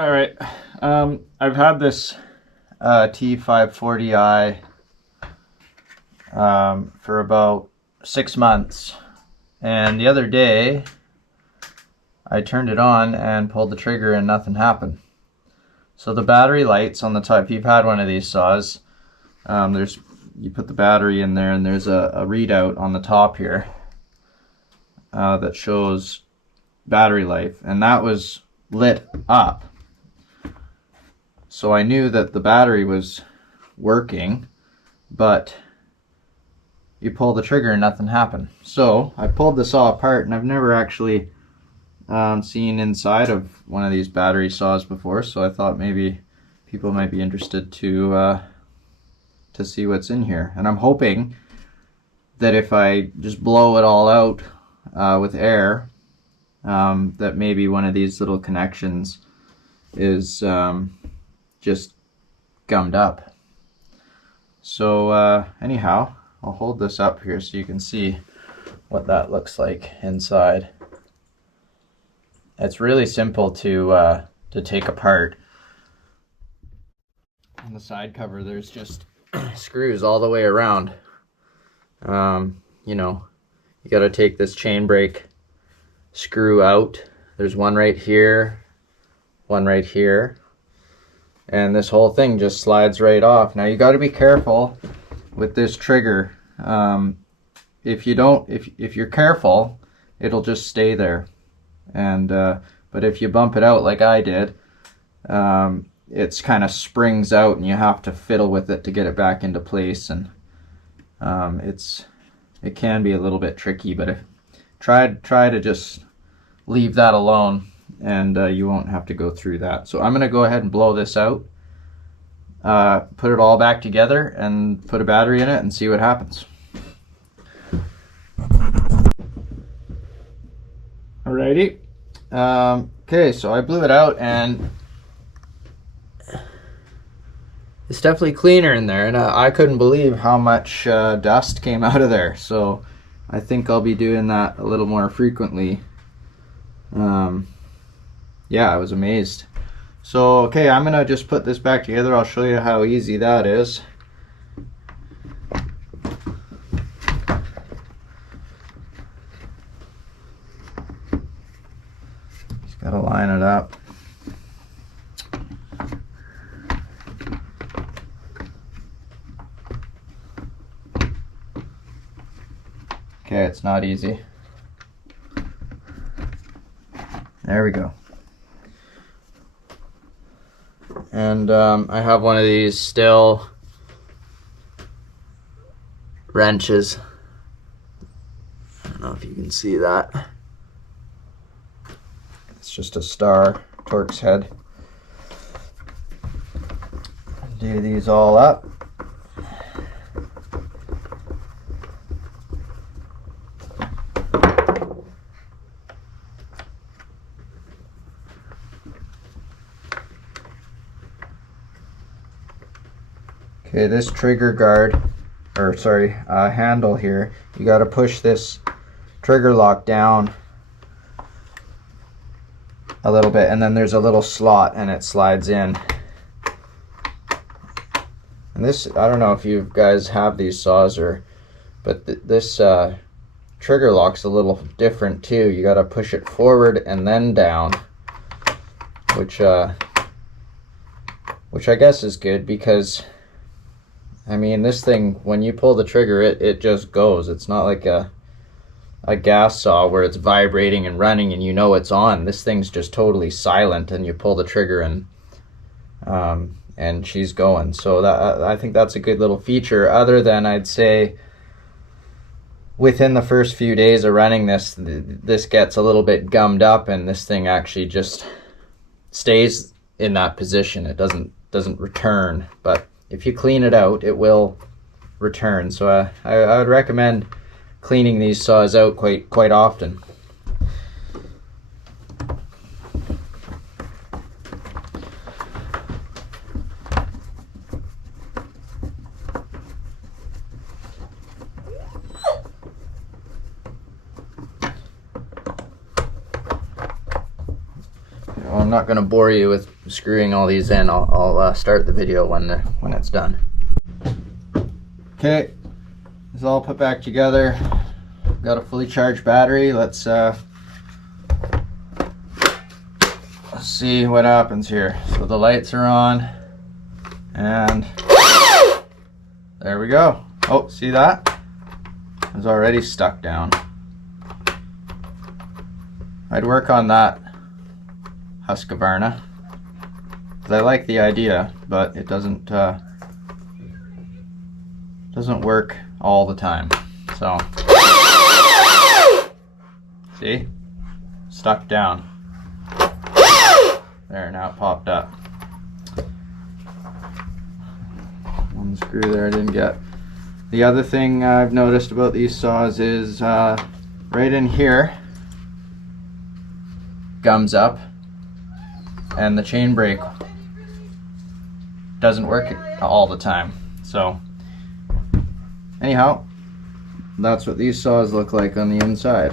All right. I've had this T540i for about 6 months, and the other day I turned it on and pulled the trigger and nothing happened. So the battery lights on the top, if you've had one of these saws, you put the battery in there and there's a readout on the top here that shows battery life, and that was lit up. So I knew that the battery was working, but you pull the trigger and nothing happened. So I pulled the saw apart, and I've never actually seen inside of one of these battery saws before, so I thought maybe people might be interested to see what's in here. And I'm hoping that if I just blow it all out with air, that maybe one of these little connections is just gummed up. So anyhow, I'll hold this up here so you can see what that looks like inside. It's really simple to take apart. On the side cover, there's just screws all the way around. You know, you got to take this chain brake screw out. There's one right here, one right here, and this whole thing just slides right off. Now you got to be careful with this trigger. If you're careful, it'll just stay there. And but if you bump it out like I did, it's kind of springs out, and you have to fiddle with it to get it back into place. And it can be a little bit tricky, but try to just leave that alone, and you won't have to go through that. So I'm going to go ahead and blow this out, put it all back together, and put a battery in it and see what happens. Alrighty. Okay, so I blew it out, and it's definitely cleaner in there, and I couldn't believe how much dust came out of there. So I think I'll be doing that a little more frequently. Yeah, I was amazed. So okay, I'm gonna just put this back together. I'll show you how easy that is. Just gotta line it up. Okay, it's not easy. There we go. And I have one of these still wrenches. I don't know if you can see that. It's just a star Torx head. Do these all up. Okay, this trigger guard, or sorry, handle here, you got to push this trigger lock down a little bit, and then there's a little slot and it slides in. And this, I don't know if you guys have these saws, but this trigger lock's a little different too. You got to push it forward and then down, which I guess is good, because I mean, this thing, when you pull the trigger, it just goes. It's not like a gas saw where it's vibrating and running and you know it's on. This thing's just totally silent, and you pull the trigger and she's going. So that, I think that's a good little feature. Other than, I'd say, within the first few days of running this gets a little bit gummed up, and this thing actually just stays in that position. It doesn't return, but if you clean it out, it will return. So I would recommend cleaning these saws out quite often. Well, I'm not going to bore you with screwing all these in. I'll start the video when it's done. Okay, it's all put back together. Got a fully charged battery. Let's see what happens here. So the lights are on, and there we go. Oh, see that? It's already stuck down. I'd work on that Husqvarna, because I like the idea, but it doesn't work all the time. So see, stuck down. There, now it popped up. One screw there I didn't get. The other thing I've noticed about these saws is right in here gums up, and the chain brake doesn't work all the time. So anyhow, that's what these saws look like on the inside.